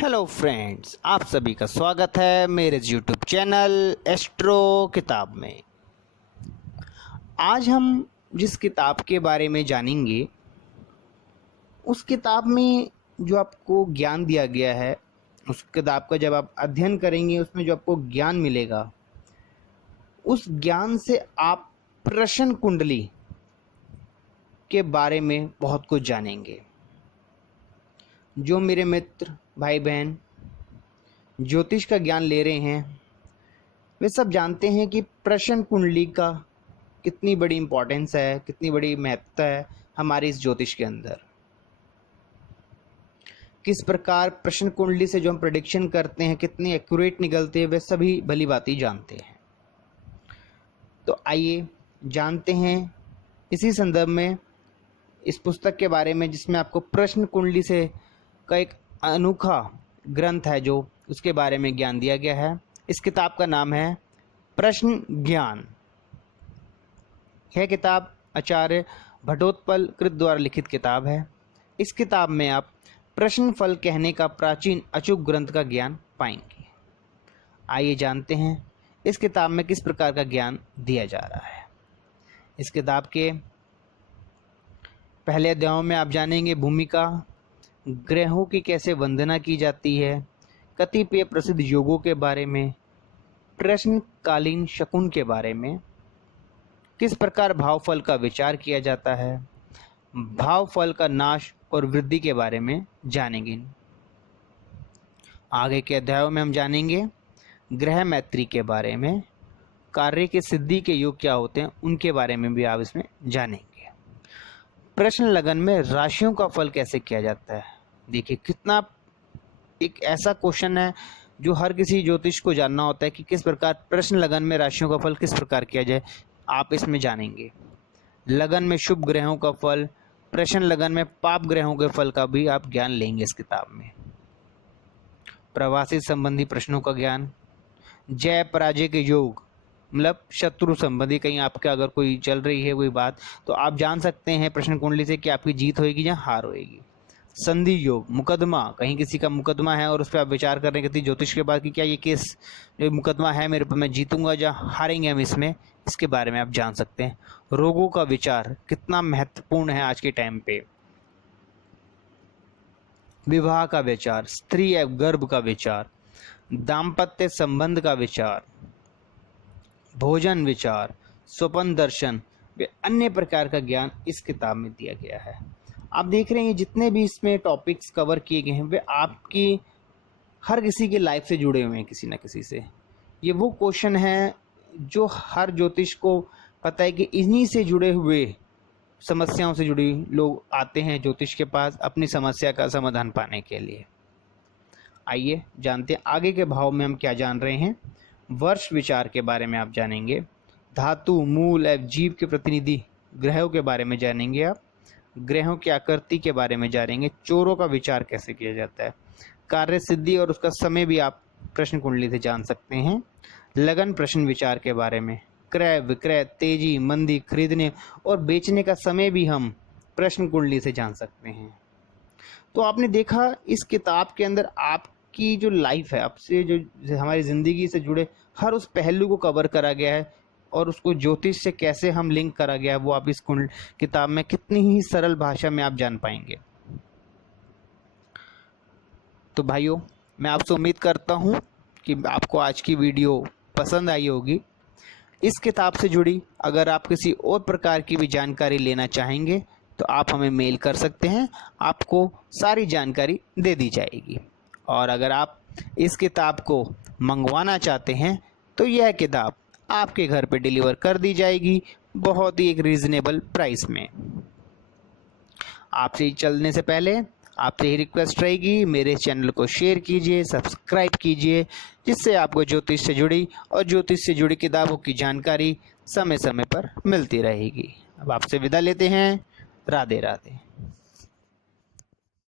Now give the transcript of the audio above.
Hello friends, आप सभी का स्वागत है मेरे यूट्यूब चैनल एस्ट्रो किताब में। आज हम जिस किताब के बारे में जानेंगे, उस किताब में जो आपको ज्ञान दिया गया है, उस किताब का जब आप अध्ययन करेंगे, उसमें जो आपको ज्ञान मिलेगा, उस ज्ञान से आप प्रश्न कुंडली के बारे में बहुत कुछ जानेंगे। जो मेरे मित्र भाई बहन ज्योतिष का ज्ञान ले रहे हैं, वे सब जानते हैं कि प्रश्न कुंडली का कितनी बड़ी इम्पोर्टेंस है, कितनी बड़ी महत्ता है हमारे इस ज्योतिष के अंदर। किस प्रकार प्रश्न कुंडली से जो हम प्रेडिक्शन करते हैं कितने एक्यूरेट निकलते हैं, वे सभी भली भांति जानते हैं। तो आइए जानते हैं इसी संदर्भ में इस पुस्तक के बारे में, जिसमें आपको प्रश्न कुंडली से का एक अनोखा ग्रंथ है जो उसके बारे में ज्ञान दिया गया है। इस किताब का नाम है प्रश्न ज्ञान। यह किताब आचार्य भट्टोत्पल कृत द्वारा लिखित किताब है। इस किताब में आप प्रश्न फल कहने का प्राचीन अचूक ग्रंथ का ज्ञान पाएंगे। आइए जानते हैं इस किताब में किस प्रकार का ज्ञान दिया जा रहा है। इस किताब के पहले अध्यायों में आप जानेंगे भूमिका, ग्रहों की कैसे वंदना की जाती है, कतिपय प्रसिद्ध योगों के बारे में, प्रश्नकालीन शकुन के बारे में, किस प्रकार भावफल का विचार किया जाता है, भावफल का नाश और वृद्धि के बारे में जानेंगे। आगे के अध्यायों में हम जानेंगे ग्रह मैत्री के बारे में, कार्य के सिद्धि के योग क्या होते हैं उनके बारे में भी आप इसमें जानेंगे। प्रश्न लगन में राशियों का फल कैसे किया जाता है। देखिए कितना एक ऐसा क्वेश्चन है जो हर किसी ज्योतिष को जानना होता है कि किस प्रकार प्रश्न लगन में राशियों का फल किस प्रकार किया जाए। आप इसमें जानेंगे लगन में शुभ ग्रहों का फल, प्रश्न लगन में पाप ग्रहों के फल का भी आप ज्ञान लेंगे इस किताब में। प्रवासी संबंधी प्रश्नों का ज्ञान, जय पराजय के योग, मतलब शत्रु संबंधी कहीं आपका अगर कोई चल रही है कोई बात, तो आप जान सकते हैं प्रश्न कुंडली से कि आपकी जीत होएगी या हार होएगी। संधि योग, मुकदमा, कहीं किसी का मुकदमा है और उस पर आप विचार कर रहे हैं किसी ज्योतिष के बाद कि क्या ये केस मुकदमा है मेरे पर, मैं जीतूंगा या हारेंगे हम इसमें, इसके बारे में आप जान सकते हैं। रोगों का विचार कितना महत्वपूर्ण है आज के टाइम पे। विवाह का विचार, स्त्री या गर्भ का विचार, दाम्पत्य संबंध का विचार, भोजन विचार, स्वप्न दर्शन, वे अन्य प्रकार का ज्ञान इस किताब में दिया गया है। आप देख रहे हैं जितने भी इसमें टॉपिक्स कवर किए गए हैं वे आपकी हर किसी के लाइफ से जुड़े हुए हैं किसी न किसी से। ये वो क्वेश्चन है जो हर ज्योतिष को पता है कि इन्हीं से जुड़े हुए समस्याओं से जुड़ी लोग आते हैं ज्योतिष के पास अपनी समस्या का समाधान पाने के लिए। आइए जानते हैं आगे के भाव में हम क्या जान रहे हैं। वर्ष विचार के बारे में आप जानेंगे। धातु, मूल एवं जीव के प्रतिनिधि ग्रहों के बारे में जानेंगे। आप ग्रहों की आकृति के बारे में जानेंगे। चोरों का विचार कैसे किया जाता है। कार्य सिद्धि और उसका समय भी आप प्रश्न कुंडली से जान सकते हैं। लगन प्रश्न विचार के बारे में, क्रय विक्रय, तेजी मंदी, खरीदने और बेचने का समय भी हम प्रश्न कुंडली से जान सकते हैं। तो आपने देखा इस किताब के अंदर आपकी जो लाइफ है, आपसे जो हमारी ज़िंदगी से जुड़े हर उस पहलू को कवर करा गया है और उसको ज्योतिष से कैसे हम लिंक करा गया है वो आप इस किताब में कितनी ही सरल भाषा में आप जान पाएंगे। तो भाइयों, मैं आपसे उम्मीद करता हूँ कि आपको आज की वीडियो पसंद आई होगी। इस किताब से जुड़ी अगर आप किसी और प्रकार की भी जानकारी लेना चाहेंगे तो आप हमें मेल कर सकते हैं, आपको सारी जानकारी दे दी जाएगी। और अगर आप इस किताब को मंगवाना चाहते हैं तो यह किताब आपके घर पे डिलीवर कर दी जाएगी बहुत ही एक रीजनेबल प्राइस में। आपसे चलने से पहले आपसे ही रिक्वेस्ट रहेगी, मेरे चैनल को शेयर कीजिए, सब्सक्राइब कीजिए, जिससे आपको ज्योतिष से जुड़ी और ज्योतिष से जुड़ी किताबों की जानकारी समय समय पर मिलती रहेगी। अब आपसे विदा लेते हैं। राधे राधे।